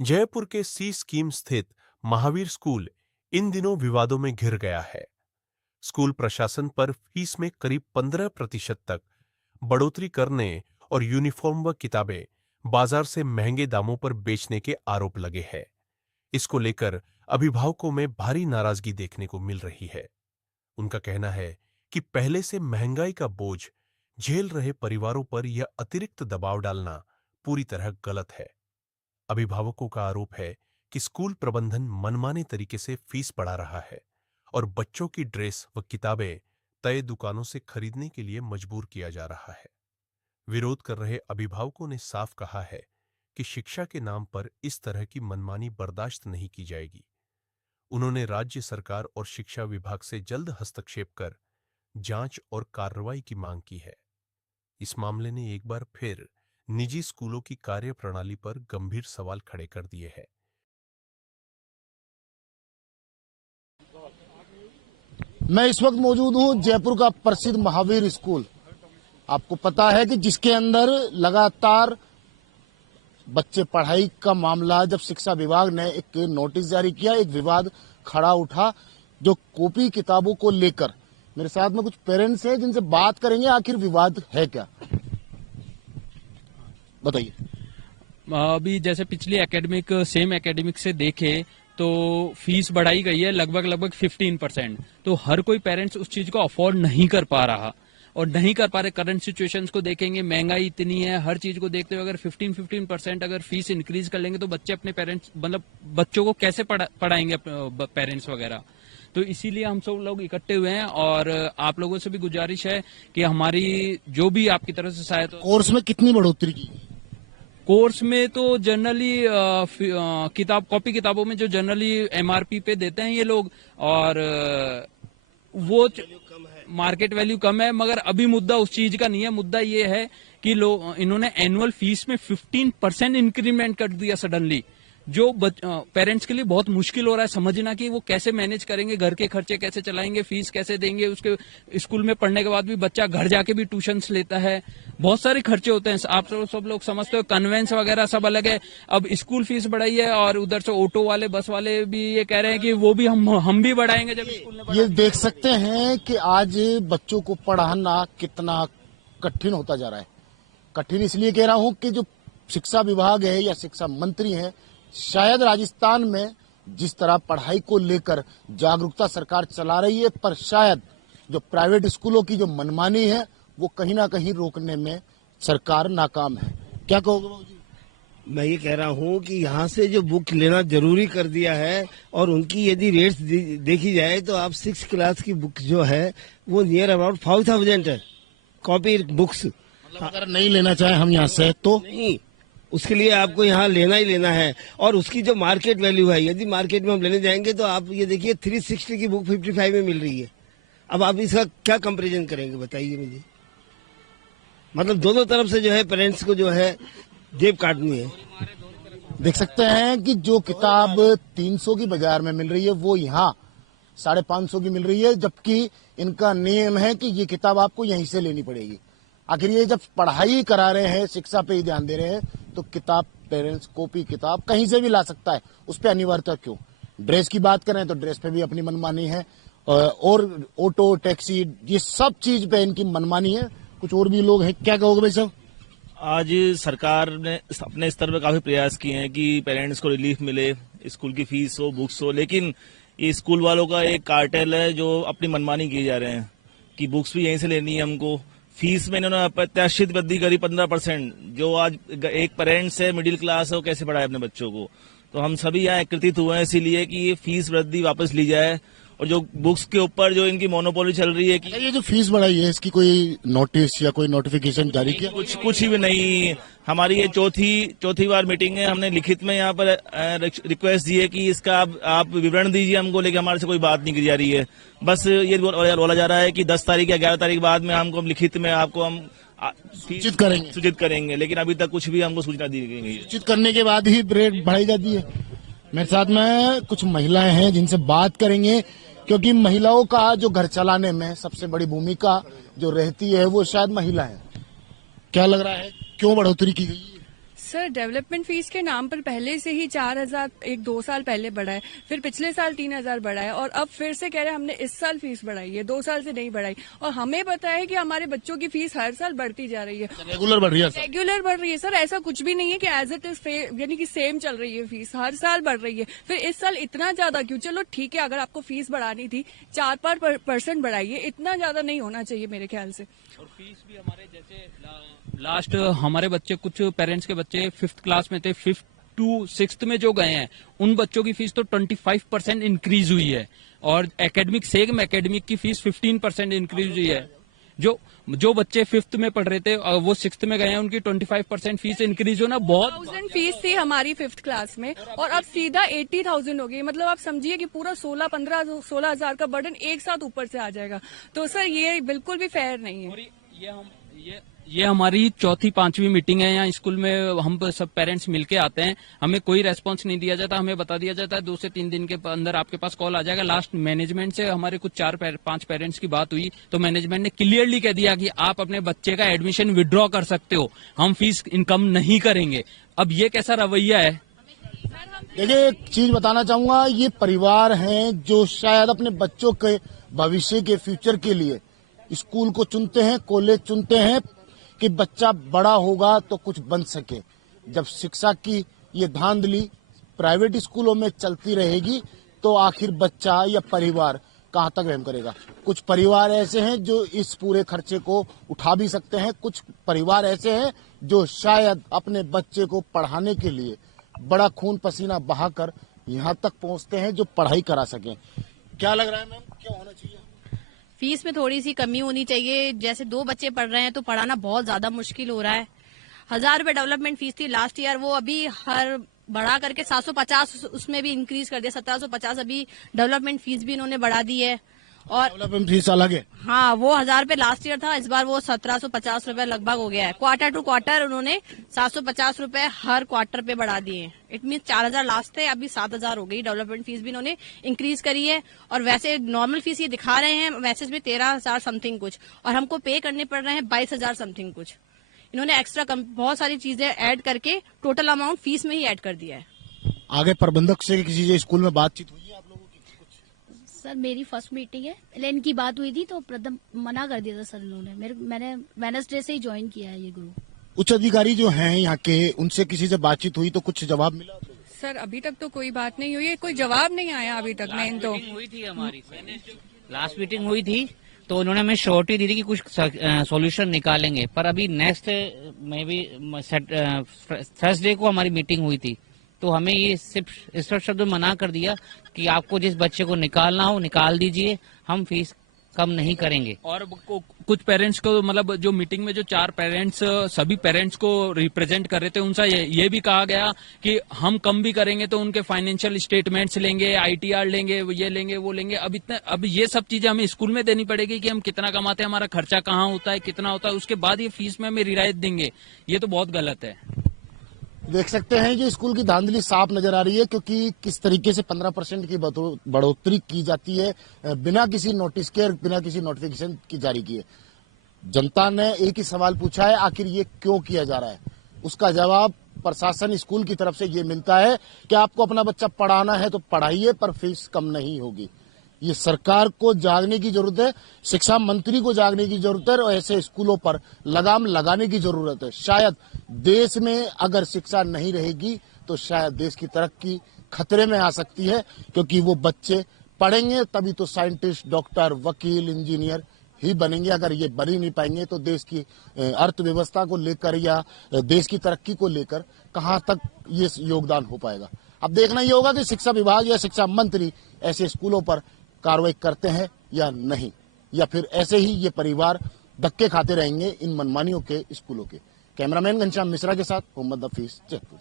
जयपुर के सी स्कीम स्थित महावीर स्कूल इन दिनों विवादों में घिर गया है। स्कूल प्रशासन पर फीस में करीब 15% तक बढ़ोतरी करने और यूनिफॉर्म व किताबें बाजार से महंगे दामों पर बेचने के आरोप लगे हैं। इसको लेकर अभिभावकों में भारी नाराजगी देखने को मिल रही है। उनका कहना है कि पहले से महंगाई का बोझ झेल रहे परिवारों पर यह अतिरिक्त दबाव डालना पूरी तरह गलत है। अभिभावकों का आरोप है कि स्कूल प्रबंधन मनमाने तरीके से फीस बढ़ा रहा है और बच्चों की ड्रेस व किताबें तय दुकानों से खरीदने के लिए मजबूर किया जा रहा है। विरोध कर रहे अभिभावकों ने साफ कहा है कि शिक्षा के नाम पर इस तरह की मनमानी बर्दाश्त नहीं की जाएगी। उन्होंने राज्य सरकार और शिक्षा विभाग से जल्द हस्तक्षेप कर जांच और कार्रवाई की मांग की है। इस मामले ने एक बार फिर निजी स्कूलों की कार्यप्रणाली पर गंभीर सवाल खड़े कर दिए हैं। मैं इस वक्त मौजूद हूं जयपुर का प्रसिद्ध महावीर स्कूल। आपको पता है कि जिसके अंदर लगातार बच्चे पढ़ाई का मामला, जब शिक्षा विभाग ने एक नोटिस जारी किया, एक विवाद खड़ा उठा जो कॉपी किताबों को लेकर। मेरे साथ में कुछ पेरेंट्स हैं जिनसे बात करेंगे आखिर विवाद है क्या। बताइए। अभी जैसे पिछली सेम एकेडमिक से देखे तो फीस बढ़ाई गई है लगभग 15%। तो हर कोई पेरेंट्स उस चीज को अफोर्ड नहीं कर पा रहा और नहीं कर पा रहे। करंट सिचुएशंस को देखेंगे, महंगाई इतनी है, हर चीज को देखते हुए अगर 15% अगर फीस इंक्रीज कर लेंगे तो बच्चे अपने पेरेंट्स बच्चों को कैसे पढ़ाएंगे पेरेंट्स वगैरह। तो इसीलिए हम सब लोग इकट्ठे हुए हैं और आप लोगों से भी गुजारिश है कि हमारी जो भी आपकी तरफ से सहायता। कोर्स में कितनी बढ़ोतरी की? कोर्स में तो जनरली कॉपी किताबों में जो जनरली एमआरपी पे देते हैं ये लोग, और वो मार्केट वैल्यू कम है। मगर अभी मुद्दा उस चीज का नहीं है। मुद्दा ये है कि इन्होंने एनुअल फीस में 15% इंक्रीमेंट कर दिया सडनली, जो पेरेंट्स के लिए बहुत मुश्किल हो रहा है समझना कि वो कैसे मैनेज करेंगे, घर के खर्चे कैसे चलाएंगे, फीस कैसे देंगे। उसके स्कूल में पढ़ने के बाद भी बच्चा घर जाके भी ट्यूशंस लेता है, बहुत सारे खर्चे होते हैं। आप सब लोग समझते हो, कन्वेंस वगैरह सब अलग है। अब स्कूल फीस बढ़ाई है और उधर से ऑटो वाले, बस वाले भी ये कह रहे हैं कि वो भी हम भी बढ़ाएंगे जब स्कूल में। ये देख सकते हैं कि आज बच्चों को पढ़ाना कितना कठिन होता जा रहा है। कठिन इसलिए कह रहा हूं कि जो शिक्षा विभाग है या शिक्षा मंत्री है, शायद राजस्थान में जिस तरह पढ़ाई को लेकर जागरूकता सरकार चला रही है, पर शायद जो प्राइवेट स्कूलों की जो मनमानी है वो कहीं ना कहीं रोकने में सरकार नाकाम है। क्या कहोगे बाबू जी? मैं ये कह रहा हूँ कि यहाँ से जो बुक लेना जरूरी कर दिया है और उनकी यदि रेट्स देखी जाए तो आप 6 क्लास की बुक जो है वो नियर अबाउट 5000 है कॉपी बुक्स। अगर नहीं लेना चाहे हम यहाँ से तो नहीं, उसके लिए आपको यहाँ लेना ही लेना है। और उसकी जो मार्केट वैल्यू है, यदि मार्केट में हम लेने जाएंगे तो आप ये देखिए 360 की बुक 55 में मिल रही है। अब आप इसका क्या कंपैरिजन करेंगे बताइए मुझे। मतलब दोनों तरफ से जो है पेरेंट्स को जो है जेब काटनी है। देख सकते हैं कि जो किताब 300 की बाजार में मिल रही है वो यहाँ 550 की मिल रही है, जबकि इनका नियम है कि ये किताब आपको यहीं से लेनी पड़ेगी। आखिर ये जब पढ़ाई करा रहे हैं, शिक्षा पे ही ध्यान दे रहे हैं, तो किताब पेरेंट्स कॉपी किताब कहीं से भी ला सकता है, उस पर अनिवार्यता क्यों? ड्रेस की बात करें तो ड्रेस पे भी अपनी मनमानी है, और ऑटो टैक्सी ये सब चीज पे इनकी मनमानी है। कुछ और भी लोग हैं, क्या कहोगे भाई साहब? आज सरकार ने अपने स्तर पर काफी प्रयास किए हैं कि पेरेंट्स को रिलीफ मिले, स्कूल की फीस हो, बुक्स हो, लेकिन ये स्कूल वालों का एक कार्टेल है जो अपनी मनमानी किए जा रहे हैं कि बुक्स भी यहीं से लेनी है हमको। फीस में इन्होंने अप्रत्याशित वृद्धि करी 15%। जो आज एक पेरेंट्स है, मिडिल क्लास है, वो कैसे पढ़ाए अपने बच्चों को। तो हम सभी यहाँ एकत्रित हुए हैं इसीलिए कि ये फीस वृद्धि वापस ली जाए और जो बुक्स के ऊपर जो इनकी मोनोपोली चल रही है कि ये जो फीस बढ़ाई है इसकी कोई नोटिस या कोई नोटिफिकेशन जारी किया? कुछ भी नहीं। हमारी ये चौथी बार मीटिंग है। हमने लिखित में यहाँ पर रिक्वेस्ट दी है कि इसका आप विवरण दीजिए हमको, लेकिन हमारे से कोई बात नहीं की जा रही है। बस ये बोला जा रहा है कि 10 तारीख या 11 तारीख बाद में हमको लिखित में आपको हम सूचित करेंगे, लेकिन अभी तक कुछ भी हमको सूचना दी गई नहीं है। सूचित करने के बाद ही रेट बढ़ाई जाती है। मेरे साथ में कुछ महिलाएं हैं जिनसे बात करेंगे, क्योंकि महिलाओं का जो घर चलाने में सबसे बड़ी भूमिका जो रहती है वो शायद महिला है। क्या लग रहा है, क्यों बढ़ोतरी की गई है? सर डेवलपमेंट फीस के नाम पर पहले से ही 4,000 1-2 साल पहले बढ़ा है, फिर पिछले साल 3,000 बढ़ा है और अब फिर से कह रहे हैं हमने इस साल फीस बढ़ाई है, 2 साल से नहीं बढ़ाई। और हमें पता है कि हमारे बच्चों की फीस हर साल बढ़ती जा रही है, रेगुलर बढ़ रही है। रेगुलर बढ़ रही है सर। ऐसा कुछ भी नहीं है कि एज इट इज यानी कि सेम चल रही है, फीस हर साल बढ़ रही है। फिर इस साल इतना ज्यादा क्यों? चलो ठीक है, अगर आपको फीस बढ़ानी थी 4-5% बढ़ाइए, इतना ज्यादा नहीं होना चाहिए मेरे ख्याल से। और फीस भी हमारे जैसे लास्ट हमारे बच्चे, कुछ पेरेंट्स के बच्चे 5th क्लास में थे, 5th to 6th में जो गए हैं उन बच्चों की फीस तो 25% इंक्रीज हुई है और सेम एकेडमिक की फीस 15% इंक्रीज हुई है। जो बच्चे 5th में पढ़ रहे थे और वो 6th में गए हैं उनकी 25% फीस इंक्रीज होना बहुत 1000 फीस थी हमारी 5th क्लास में और अब सीधा 80,000 हो गई। मतलब आप समझिए कि पूरा 16-15-16 हजार का बर्डन एक साथ ऊपर से आ जाएगा। तो सर ये बिल्कुल भी फेयर नहीं है। और ये हमारी 4th-5वीं मीटिंग है यहाँ स्कूल में। हम सब पेरेंट्स मिलके आते हैं, हमें कोई रेस्पॉन्स नहीं दिया जाता, हमें बता दिया जाता है 2 से 3 दिन के अंदर आपके पास कॉल आ जाएगा। लास्ट मैनेजमेंट से हमारे कुछ 4-5 पेरेंट्स की बात हुई तो मैनेजमेंट ने क्लियरली कह दिया कि आप अपने बच्चे का एडमिशन विड्रॉ कर सकते हो, हम फीस इनकम नहीं करेंगे। अब ये कैसा रवैया है? देखिए एक चीज बताना चाहूंगा, ये परिवार हैं जो शायद अपने बच्चों के भविष्य के फ्यूचर के लिए स्कूल को चुनते हैं, कॉलेज चुनते हैं कि बच्चा बड़ा होगा तो कुछ बन सके। जब शिक्षा की ये धांधली प्राइवेट स्कूलों में चलती रहेगी तो आखिर बच्चा या परिवार कहां तक रहम करेगा। कुछ परिवार ऐसे हैं जो इस पूरे खर्चे को उठा भी सकते हैं, कुछ परिवार ऐसे हैं जो शायद अपने बच्चे को पढ़ाने के लिए बड़ा खून पसीना बहाकर यहाँ तक पहुँचते हैं जो पढ़ाई करा सकें। क्या लग रहा है मैम, क्या होना चाहिए? फीस में थोड़ी सी कमी होनी चाहिए। जैसे 2 बच्चे पढ़ रहे हैं तो पढ़ाना बहुत ज्यादा मुश्किल हो रहा है। 1,000 रुपए डेवलपमेंट फीस थी लास्ट ईयर, वो अभी हर बढ़ा करके 750 उसमें भी इंक्रीज कर दिया, 1750 अभी डेवलपमेंट फीस भी इन्होंने बढ़ा दी है। और डेवलपमेंट फीस अलग है। हाँ, वो 1,000 रुपए लास्ट ईयर था, इस बार वो 1750 रुपए लगभग हो गया है। क्वार्टर टू क्वार्टर उन्होंने 750 रुपए हर क्वार्टर पे बढ़ा दिए हैं। इट मीन 4,000 लास्ट थे, अभी 7,000 हो गई। डेवलपमेंट फीस भी इन्होंने इंक्रीज करी है और वैसे नॉर्मल फीस ये दिखा रहे हैं मैसेज में 13,000 समथिंग कुछ, और हमको पे करने पड़ रहे हैं 22,000 समथिंग कुछ। इन्होंने एक्स्ट्रा बहुत सारी चीजें ऐड करके टोटल अमाउंट फीस में ही ऐड कर दिया है। आगे प्रबंधक से किसी स्कूल में बातचीत हुई है आप लोगों की? सर मेरी फर्स्ट मीटिंग है, पहले इनकी बात हुई थी तो प्रथम मना कर दिया था सर इन्होंने। मैंने वेडनेसडे से ही ज्वाइन किया है ये ग्रुप। उच्च अधिकारी जो हैं यहाँ के, उनसे किसी से बातचीत हुई तो कुछ जवाब मिला? सर अभी तक तो कोई बात नहीं हुई है, कोई जवाब नहीं आया अभी तक। मैं तो हुई थी हमारी लास्ट मीटिंग हुई थी तो उन्होंने हमें श्योरिटी दी थी कि कुछ सॉल्यूशन निकालेंगे, पर अभी नेक्स्ट में भी थर्सडे को हमारी मीटिंग हुई थी तो हमें ये सिर्फ इस शब्द में मना कर दिया कि आपको जिस बच्चे को निकालना हो निकाल दीजिए, हम फीस कम नहीं करेंगे। और कुछ पेरेंट्स को, मतलब जो मीटिंग में जो 4 पेरेंट्स सभी पेरेंट्स को रिप्रेजेंट कर रहे थे, उनसे ये भी कहा गया कि हम कम भी करेंगे तो उनके फाइनेंशियल स्टेटमेंट्स लेंगे, ITR लेंगे, ये लेंगे वो लेंगे। अब ये सब चीजें हमें स्कूल में देनी पड़ेगी कि हम कितना कमाते हैं, हमारा खर्चा कहाँ होता है, कितना होता है, उसके बाद ये फीस में हमें रियायत देंगे। ये तो बहुत गलत है। देख सकते हैं कि स्कूल की धांधली साफ नजर आ रही है, क्योंकि किस तरीके से 15% की बढ़ोतरी की जाती है बिना किसी नोटिस के, बिना किसी नोटिफिकेशन की जारी किए। जनता ने एक ही सवाल पूछा है, आखिर ये क्यों किया जा रहा है? उसका जवाब प्रशासन स्कूल की तरफ से ये मिलता है कि आपको अपना बच्चा पढ़ाना है तो पढ़ाइए, पर फीस कम नहीं होगी। ये सरकार को जागने की जरूरत है, शिक्षा मंत्री को जागने की जरूरत है और ऐसे स्कूलों पर लगाम लगाने की जरूरत है। शायद देश में अगर शिक्षा नहीं रहेगी तो शायद देश की तरक्की खतरे में आ सकती है, क्योंकि वो बच्चे पढ़ेंगे तभी तो साइंटिस्ट, डॉक्टर, वकील, इंजीनियर ही बनेंगे। अगर ये बन ही नहीं पाएंगे तो देश की अर्थव्यवस्था को लेकर या देश की तरक्की को लेकर कहां तक ये योगदान हो पाएगा। अब देखना ये होगा कि शिक्षा विभाग या शिक्षा मंत्री ऐसे स्कूलों पर कार्रवाई करते हैं या नहीं, या फिर ऐसे ही ये परिवार धक्के खाते रहेंगे इन मनमानियों के स्कूलों के। कैमरामैन घनश्याम मिश्रा के साथ मोहम्मद हफीज, जयपुर।